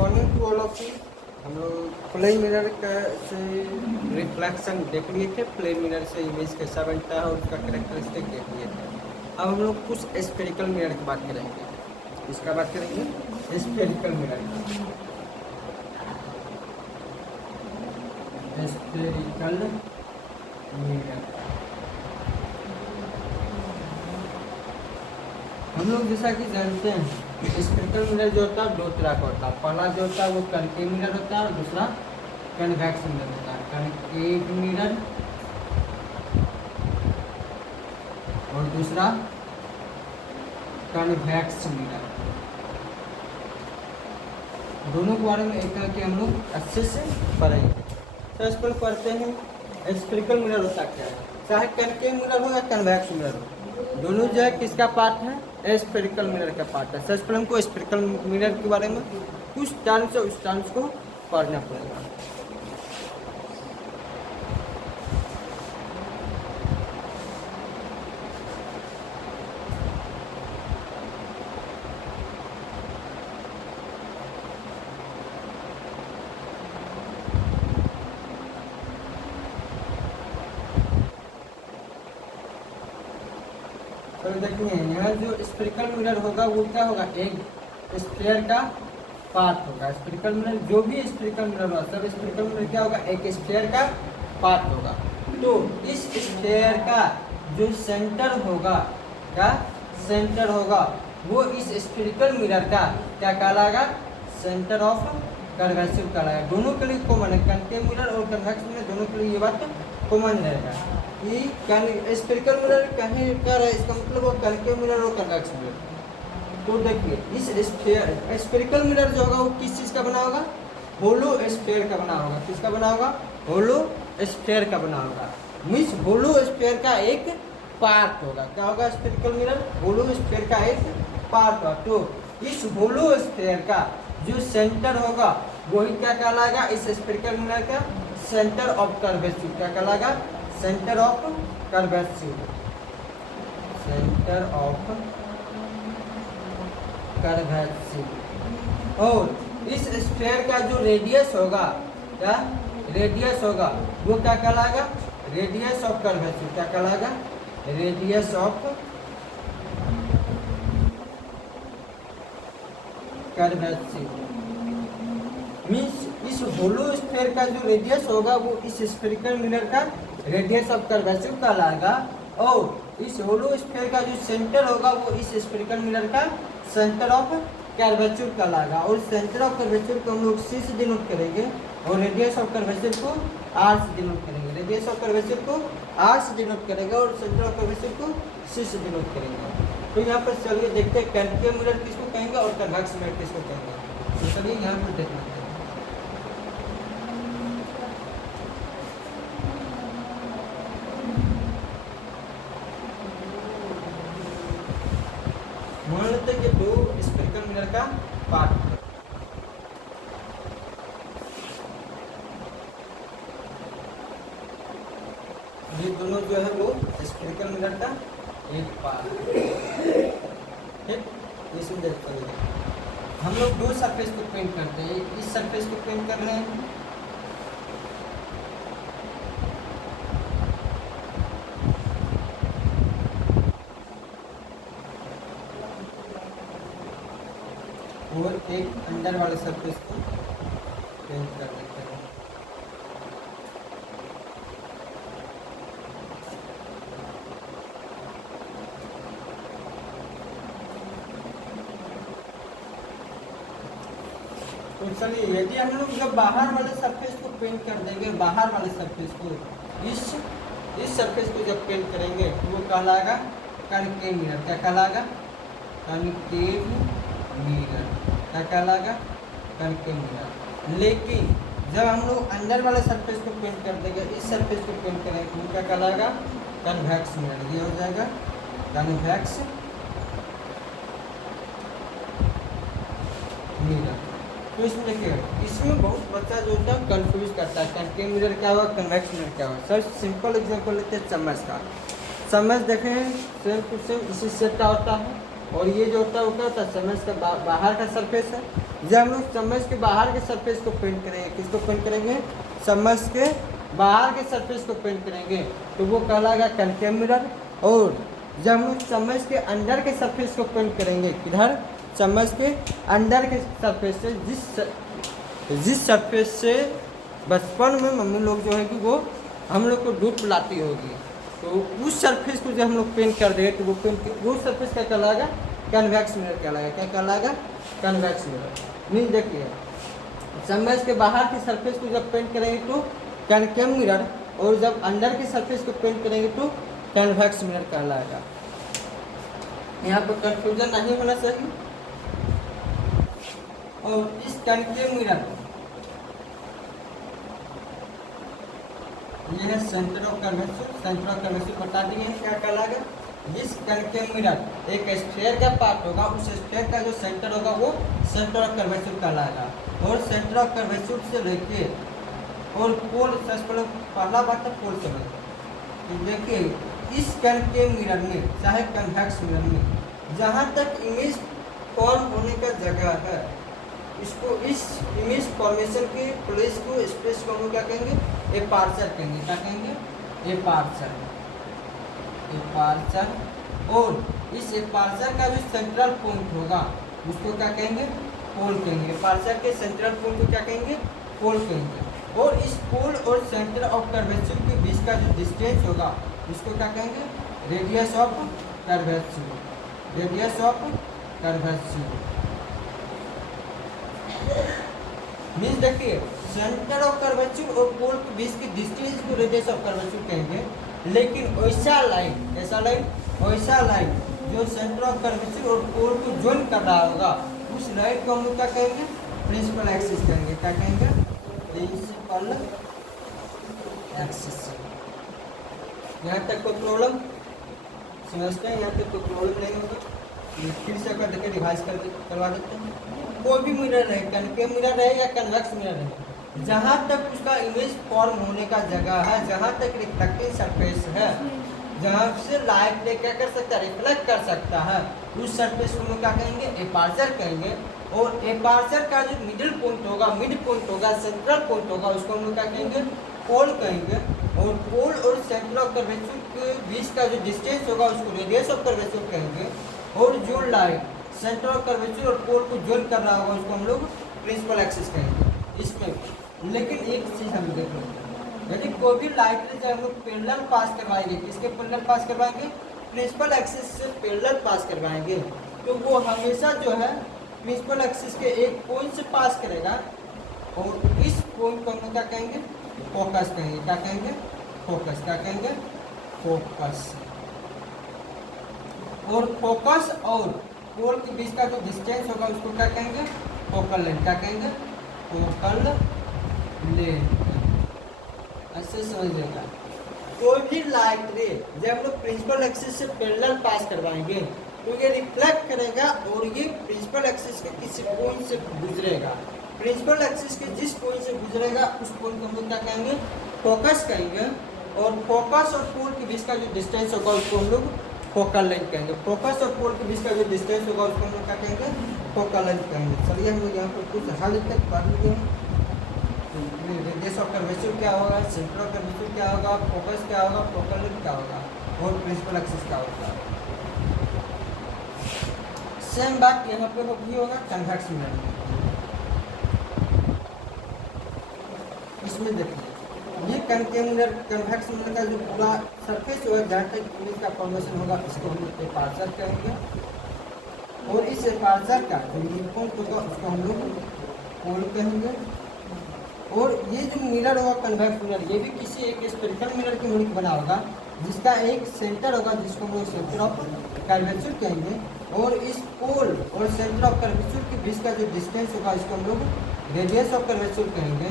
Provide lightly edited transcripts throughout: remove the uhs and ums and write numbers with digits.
Morning to all of you. हम लोग plane mirror का से रिफ्लेक्शन देख लिए थे, प्लेन मिरर से इमेज कैसा बनता है और उसका कैरेक्टरिस्टिक देख लिए थे। अब हम लोग कुछ स्फेरिकल मिरर की बात करेंगे। इसका बात करेंगे स्फेरिकल मिरर की। स्फेरिकल मिरर हम लोग जैसा कि जानते हैं स्फेरिकल मिरर जो होता है दो तरह का होता है। पहला जो होता है वो कनकेव मिरर होता है और दूसरा कन्वेक्स मिरर होता है। कनकेव मिरर और दूसरा कन्वेक्स मिरर, दोनों के बारे में एक करके हम लोग अच्छे से पढ़ेंगे। तो इस पर पढ़ते हैं स्फेरिकल मिरर होता क्या है। चाहे कनकेव मिरर हो या कन्वेक्स मिरर हो, दोनों जो है किसका पार्ट है, स्फेरिकल मिरर का पार्ट है। सबसे पहले हमको स्फेरिकल मिरर के बारे में कुछ टर्म्स है, उस टर्म्स को पढ़ना पड़ेगा। तो देखिए यहाँ जो स्फेरिकल मिरर होगा वो क्या होगा, एक स्फीयर का पार्ट होगा। स्फेरिकल मिरर जो भी स्फेरिकल मिरर होगा, सब स्फेरिकल मिरर क्या होगा, एक स्फीयर का पार्ट होगा। तो इस स्फीयर का जो सेंटर होगा, क्या सेंटर होगा, वो इस स्फेरिकल मिरर का क्या कहलाएगा, सेंटर ऑफ कर्वेचर कहलाएगा। दोनों के लिए कॉमन है, कनकेव मिरर और कन्वेक्स मिरर दोनों के लिए ये बात कॉमन रहेगा कि स्फेरिकल मिरर कहीं क्या रहा है, इसका मतलब वो कनकेव मिरर और कन्वेक्स मिरर। तो देखिए इस स्फेरिकल मिरर जो होगा वो किस चीज़ का बना होगा, होलो स्फीयर का बना होगा। किसका बना होगा, होलो स्फीयर का बना होगा। मीन्स होलो स्फीयर का एक पार्ट होगा। क्या होगा, स्फेरिकल मिरर होलो स्फीयर का एक पार्ट होगा। तो इस होलो स्फीयर का जो सेंटर होगा वही क्या कहलाएगा, इस स्फेरिकल मिरर का सेंटर ऑफ कर्वेचर क्या कहलाएगा, centre of curvature, centre of curvature. और इस स्फीयर का जो रेडियस होगा, क्या रेडियस होगा, वो क्या कहलाएगा, रेडियस ऑफ कर्वेचर। क्या कहलाएगा, रेडियस ऑफ कर्वेचर। मीन्स इस होलो स्फीयर का जो रेडियस होगा वो इस स्फेरिकल मिरर का रेडियस ऑफ कर्वेचर कहलाएगा। और इस होलो स्फीयर का जो सेंटर होगा वो इस स्फेरिकल मिरर का सेंटर ऑफ कर्वेचर कहलाएगा। और सेंटर ऑफ कर्वेचर को हम लोग सी से डिनोट करेंगे और रेडियस ऑफ कर्वेचर को आर से डिनोट करेंगे। रेडियस ऑफ कर्वेचर को आर से डिनोट करेंगे और सेंटर ऑफ कर्वेचर को सी से डिनोट करेंगे। तो यहाँ पर चलिए देखते हैं कनकेव मिरर किसको कहेंगे और कन्वेक्स मिरर किसको कहेंगे। तो चलिए यहाँ पर देख लेते हैं। मान लेते हैं कि दो स्फेरिकल मिरर का पार्ट है। ये दोनों जो है वो स्फेरिकल मिरर का एक पार्ट है। ठीक, इसमें देखते हैं हम लोग दो सरफेस को पेंट करते हैं। इस सरफेस को पेंट कर रहे हैं, और एक अंदर वाले सरफेस को पेंट कर देते हैं। तो चलिए यदि हम लोग जब बाहर वाले सरफेस को पेंट कर देंगे, बाहर वाले सरफेस को इस सरफेस को जब पेंट करेंगे तो वो कहलाएगा कनकेव मिरर। क्या कहलाएगा, कनकेव मिरर। क्या कहलाएगा, कनकेव मिरर। लेकिन जब हम लोग अंदर वाले सरफेस को पेंट कर देंगे, इस सरफेस को पेंट करेंगे तो क्या कहलाएगा, कन्वेक्स मिरर। ये हो जाएगा कन्वेक्स मिरर। तो इसमें देखिए इसमें बहुत बच्चा जो होता है कंफ्यूज करता है, कनकेव मिरर क्या होगा, कन्वेक्स मिरर क्या होगा। सर सिंपल एग्जांपल लेते हैं चम्मच का। चम्मच देखें सेम टू सेम इसी शेप का होता है, और ये जो होता है वो क्या होता है, समझ का बाहर का सरफेस है। जब हम लोग समझ के बाहर के सरफेस को पेंट करेंगे, किसको पेंट करेंगे, समझ के बाहर के सरफेस को पेंट करेंगे तो वो कहलाएगा कनकेव मिरर। और जब हम लोग चम्मच के अंदर के सरफेस को पेंट करेंगे, किधर, चम्मच के अंदर के सरफेस से, जिस सरफेस से बचपन में मम्मी लोग जो है कि वो हम लोग को दूध पिलाती होगी, तो उस सरफेस को जब हम लोग पेंट कर दें तो वो सरफेस क्या कहलाएगा, कन्वेक्स मिरर कहलाएगा। क्या कहलाएगा, कन्वेक्स मिरर। मीन देखिए, चम्मच के बाहर के सरफेस को जब पेंट करेंगे तो कनकेव मिरर, और जब अंदर के सरफेस को पेंट करेंगे तो कन्वेक्स मिरर कहलाएगा। यहाँ पर कंफ्यूजन नहीं होना चाहिए। और इस कनकेव मिरर, ये है centre of curvature. Centre of curvature बता दिए हैं क्या कहलाएगा। इस कनकेव मिरर एक स्फीयर का पार्ट होगा, उस स्फीयर का जो सेंटर होगा वो सेंटर ऑफ कर्वेचर कहलाएगा। और सेंटर ऑफ कर्वेचर से लेके और पोल, पहला बात है पोल समझ। देखिए इस कनकेव मिरर में चाहे कन्वेक्स मिरर में जहाँ तक इमेज फॉर्म होने का जगह है, इसको, इस इमेज फॉर्मेशन के प्लेस को, स्पेस को हम क्या कहेंगे, एपार्चर कहेंगे। क्या कहेंगे, एपार्चर। एपार्चर। और इस एपार्चर का जो सेंट्रल पॉइंट होगा उसको क्या कहेंगे, पोल कहेंगे। एपार्चर के सेंट्रल पॉइंट को क्या कहेंगे, पोल कहेंगे। और इस पोल और सेंटर ऑफ कर्वेचर के बीच का जो डिस्टेंस होगा उसको क्या कहेंगे, radius of curvature. Radius of curvature means देखिए, सेंटर ऑफ कर्वेचर और पोल के बीच की डिस्टेंस को रेडियस ऑफ कर्वेचर कहेंगे। लेकिन वैसा लाइन, ऐसा लाइन, वैसा लाइन जो सेंटर ऑफ कर्वेचर और पोल को ज्वाइन कर रहा होगा, उस लाइन को हम लोग क्या कहेंगे, प्रिंसिपल एक्सिस कहेंगे। क्या कहेंगे, प्रिंसिपल एक्सिस। यहाँ तक कोई प्रॉब्लम समझते हैं, यहाँ तक कोई प्रॉब्लम नहीं होगा। फिर से अगर देखिए रिवाइज करवा देते हैं। कोई भी मिरर रहे, कनकेव मिरर रहे या कन्वेक्स मिरर रहे, जहाँ तक उसका इमेज फॉर्म होने का जगह है, जहाँ तक रिफ्लेक्टिंग सरफेस है, जहाँ से लाइट ने क्या कर सकता है, रिफ्लेक्ट कर सकता है, उस सरफेस को क्या कहेंगे, एपार्चर कहेंगे। और एपार्चर का जो मिडिल पॉइंट होगा, मिड पॉइंट होगा, सेंट्रल पॉइंट होगा, उसको हम लोग क्या कहेंगे, पोल कहेंगे। और पोल और सेंटर ऑफ कर्वेचर के बीच का जो डिस्टेंस होगा उसको रेडियस ऑफ कर्वेचर कहेंगे। और जो लाइन सेंटर ऑफ कर्वेचर और पोल को ज्वाइन कर रहा होगा उसको हम लोग प्रिंसिपल एक्सिस कहेंगे इसमें। लेकिन एक चीज़ हम देख लो, यदि कोई भी लाइट जब हम लोग पैरेलल पास करवाएंगे, किसके पैरेलल पास करवाएंगे, प्रिंसिपल एक्सिस से पैरेलल पास करवाएंगे, तो वो हमेशा जो है प्रिंसिपल एक्सिस के एक पॉइंट से पास करेगा। और इस पॉइंट को हम लोग क्या कहेंगे, फोकस कहेंगे। क्या कहेंगे, फोकस। क्या कहेंगे, फोकस। और फोकस और पोल के बीच का जो डिस्टेंस होगा उसको क्या कहेंगे, फोकल लेंथ। क्या कहेंगे, फोकल लेंथ। ऐसे समझिएगा, कोई भी लाइट रे जब हम लोग प्रिंसिपल एक्सिस से पैरेलल पास करवाएंगे तो ये रिफ्लेक्ट करेगा और ये प्रिंसिपल एक्सिस के किसी पॉइंट से गुजरेगा। प्रिंसिपल एक्सिस के जिस पॉइंट से गुजरेगा उस पॉइंट को हम लोग क्या कहेंगे, फोकस कहेंगे। और फोकस और पोल के बीच का जो डिस्टेंस होगा उसको हम लोग फोकल लेंथ कहेंगे। फोकस और पोल के बीच का जो डिस्टेंस होगा उसको हम लोग क्या कहेंगे, फोकल लेंथ कहेंगे। चलिए हम लोग यहाँ पर कुछ हल तक पढ़ लिए हैं। रेडियस ऑफ कर्वेचर क्या होगा, सेंटर ऑफ कर्वेचर क्या होगा, फोकस क्या होगा, फोकल लेंथ क्या होगा, और प्रिंसिपल एक्सिस क्या होगा। सेम बात यहाँ पे भी होगा कन्वेक्स मिरर में। इसमें देखिए, ये कनकेव मिरर, कन्वेक्स मिरर का जो पूरा सरफेस होगा जहाँ तक इमेज का फॉर्मेशन होगा इसको हम लोग एपार्चर कहेंगे। और इस एपार्चर का जो मिड पॉइंट होगा उसको हम लोग पोल कहेंगे। और ये जो मिरर होगा कन्वेक्स मिरर, ये भी किसी एक स्फेरिकल मिरर की यूनिट बना होगा जिसका एक सेंटर होगा जिसको हम लोग सेंटर ऑफ कर्वेचर कहेंगे। और इस पोल और सेंटर ऑफ कर्वेचर के बीच का जो डिस्टेंस होगा इसको हम लोग रेडियस ऑफ कर्वेचर कहेंगे।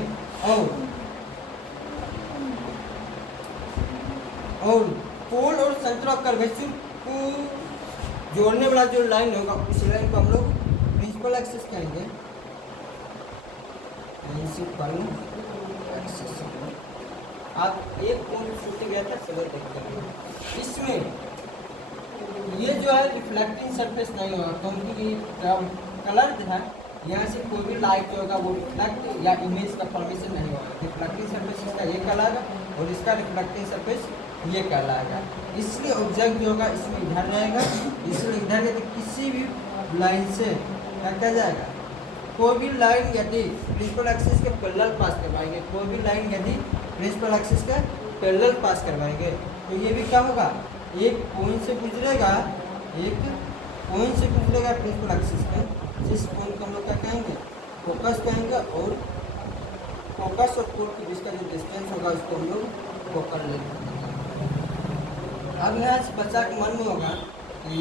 और पोल और सेंटर ऑफ कर्वेचर को जोड़ने वाला जो लाइन होगा उस लाइन को हम लोग प्रिंसिपल एक्सिस कहेंगे। Principal axis. आप एक पॉइंट छूट गया था, चलो देखते हैं। इसमें ये जो है रिफ्लेक्टिंग सरफेस नहीं होगा, क्योंकि जब कलर जो है यहाँ से कोई भी लाइट जो होगा वो रिफ्लेक्ट या इमेज का फॉर्मेशन नहीं होगा। रिफ्लेक्टिंग सरफेस इसका ये कहलाएगा और इसका रिफ्लेक्टिंग सरफेस ये कहलाएगा। इसलिए ऑब्जेक्ट जो होगा इसमें इधर रहेगा, इसलिए इधर यदि किसी भी लाइन से क्या कहा जाएगा, कोई भी लाइन यदि प्रिंसिपल एक्सिस के पैरेलल पास करवाएंगे, कोई भी लाइन यदि प्रिंसिपल एक्सिस के पैरेलल पास करवाएंगे तो ये भी क्या होगा, एक पॉइंट से गुजरेगा, एक पॉइंट से गुजरेगा प्रिंसिपल एक्सिस पे, जिस पॉइंट को हम लोग क्या कहेंगे, फोकस कहेंगे, और फोकस और पोल के बीच का जो डिस्टेंस होगा उसको हम लोग फोकल लेंथ कहेंगे। अब यहाँ से बच्चा के मन में होगा कि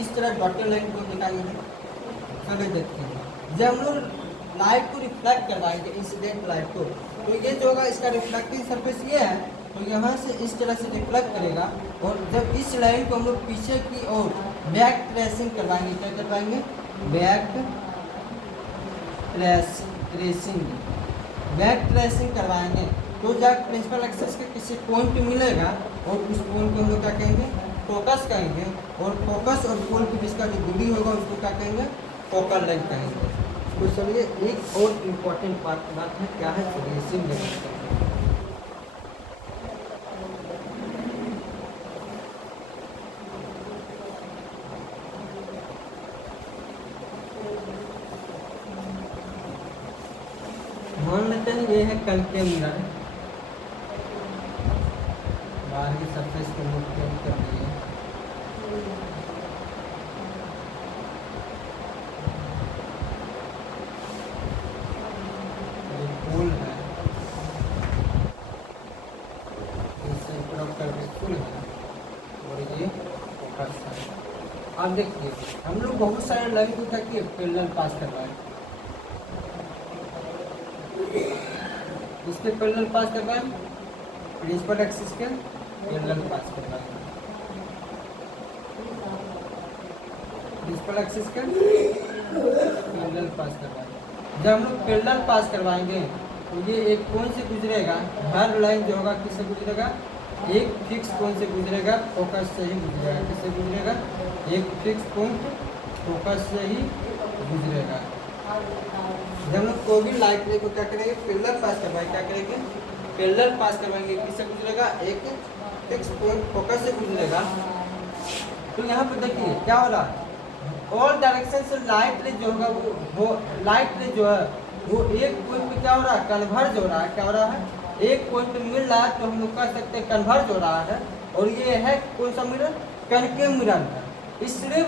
इस तरह डॉटेड लाइन को निकालेंगे। चलो देखते हैं, जब हम लोग लाइट को रिफ्लेक्ट करवाएंगे, इंसिडेंट लाइट को, तो ये जो होगा इसका रिफ्लेक्टिंग सरफेस ये है, तो यहाँ से इस तरह से रिफ्लेक्ट करेगा। और जब इस लाइन को हम लोग पीछे की ओर बैक ट्रेसिंग करवाएंगे, क्या करवाएंगे, बैक ट्रेसिंग करवाएंगे, तो जब प्रिंसिपल एक्सिस के किसी पॉइंट पे मिलेगा और उस पॉइंट को हम लोग क्या कहेंगे, फोकस कहेंगे, और फोकस और पोल के बीच का जो दूरी होगा उसको क्या कहेंगे, फोकल लेंथ कहेंगे। तो चलिए एक और इम्पोर्टेंट बात है, क्या है, ट्रेसिंग देखते हैं। मान लेते हैं ये है कनकेव मिरर, बाहर की सरफेस को मूव कर दिए, ये पोल है, ये सेंटर ऑफ कर्वेचर है, और ये फोकस है। अब देखिए हम लोग बहुत सारे लाइन को क्या किए, पैरेलल पास करवाए, इसके पैरेलल पास करवाएं, प्रिंसिपल एक्सिस के पैरेलल पास करवाएं, प्रिंसिपल एक्सिस के पैरेलल पास करवाएं। जब हम लोग पैरेलल पास करवाएंगे तो ये एक पॉइंट से गुजरेगा, हर लाइन जो होगा किससे गुजरेगा, एक फिक्स पॉइंट से गुजरेगा, फोकस से ही गुजरेगा, किससे गुजरेगा, एक फिक्स पॉइंट फोकस से ही गुजरेगा। जब हम लोग कोई भी लाइट रे को क्या करेंगे, पैरेलल पास करवाएंगे, क्या करेंगे, पैरेलल पास करवाएंगे, किससे गुजरेगा, एक फिक्स पॉइंट फोकस से गुजरेगा। तो यहाँ पर देखिए क्या हो रहा है, ऑल डायरेक्शन से लाइट रे जो होगा वो लाइट रे जो है वो एक पॉइंट पे क्या हो रहा है, कन्वर्ज हो रहा है। क्या हो रहा है, एक पॉइंट पे मिल रहा है तो हम लोग कह सकते हैं कन्वर्ज हो रहा है, और ये है कौन सा मिरर, कनकेव मिरर है। इसलिए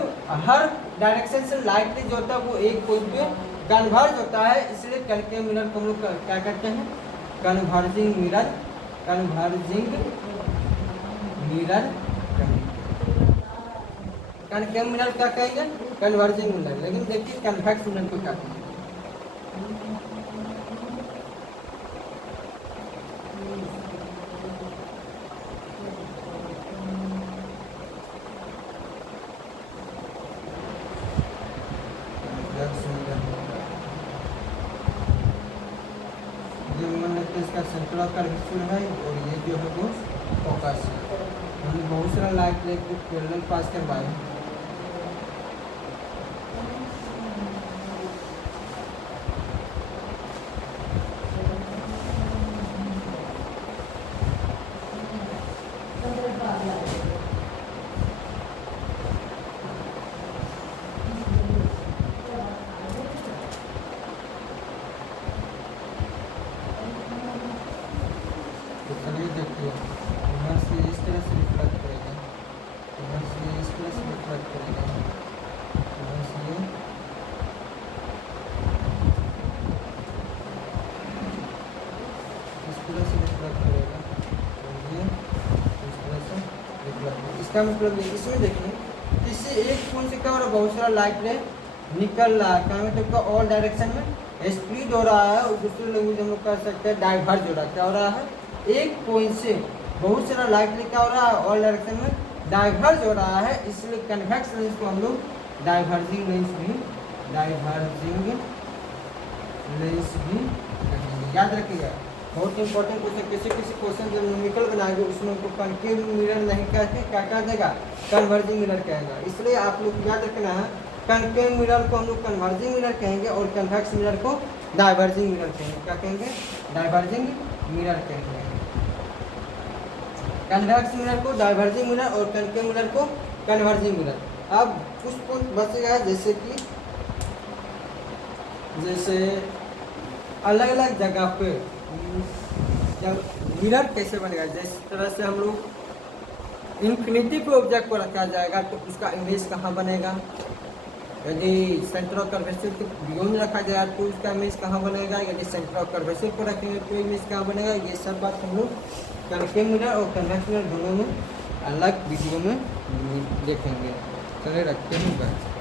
हर डायरेक्शन से लाइट रे जो होता है वो एक पॉइंट पे कन्वर्ज होता है, इसलिए कनकेव मिरर को हम लोग क्या कहते हैं, converging mirror, converging mirror, concave mirror क्या कहेंगे, कन्वर्जिंग मिरर। लेकिन देखिए कन्वेक्स मिरर को क्या कहेंगे, इसका सेंटर ऑफ कर्वेचर है, और ये जो है वो फोकस है। हमने बहुत सारा लाइट रे को पैरेलल पास करवाए, देखिए इधर से इस तरह से रिफ्लेक्ट करेगा, इधर से इस तरह से रिफ्लेक्ट करेगा, इधर से इस तरह से रिफ्लेक्ट करेगा, और ये इस तरह से रिफ्लेक्ट। इसका मतलब ये, इसमें देखिए किसी एक पॉइंट से क्या हो रहा है, बहुत सारा लाइट रे निकल रहा है, क्या मतलब का ऑल डायरेक्शन में स्प्लिट हो रहा है, और दूसरे लैंग्वेज हम लोग कह सकते हैं डाइवर्ज हो रहा है। क्या हो रहा है, एक पॉइंट से बहुत सारा लाइट रे क्या हो रहा है, ऑल डायरेक्शन में डाइवर्ज हो रहा है, इसलिए कन्वेक्स लेंस को हम लोग डाइवर्जिंग लेंस भी कहेंगे, याद रखिएगा। बहुत इंपॉर्टेंट क्वेश्चन, किसी किसी क्वेश्चन जब न्यूमेरिकल बनाएंगे उसमें उनको कनकेव मिरर नहीं कहते, क्या कह देगा, कन्वर्जिंग मिरर कहेगा। इसलिए आप लोग याद रखना है, कनकेव मिरर को हम लोग कन्वर्जिंग मिरर कहेंगे और कन्वेक्स मिरर को डाइवर्जिंग मिरर कहेंगे। क्या कहेंगे, डाइवर्जिंग मिरर कहेंगे। कन्वेक्स मिरर को डाइवर्जिंग मिरर और कनकेव मिरर को कन्वर्जिंग मिरर। अब कुछ पॉइंट बचेगा, जैसे कि जैसे अलग अलग जगह पे जब मिरर कैसे बनेगा, जिस तरह से हम लोग इन्फिनिटी पे ऑब्जेक्ट को रखा जाएगा तो उसका इमेज कहाँ बनेगा, यदि सेंटर ऑफ कर्वेचर के बियॉन्ड रखा जाएगा तो उसका इमेज कहाँ बनेगा, यदि सेंटर ऑफ कर्वेचर को रखेंगे तो इमेज कहाँ बनेगा। ये सब बात हम लोग कनकेव मिरर और कन्वेक्स मिरर दोनों में अलग वीडियो में देखेंगे। चलिए रखते हैं।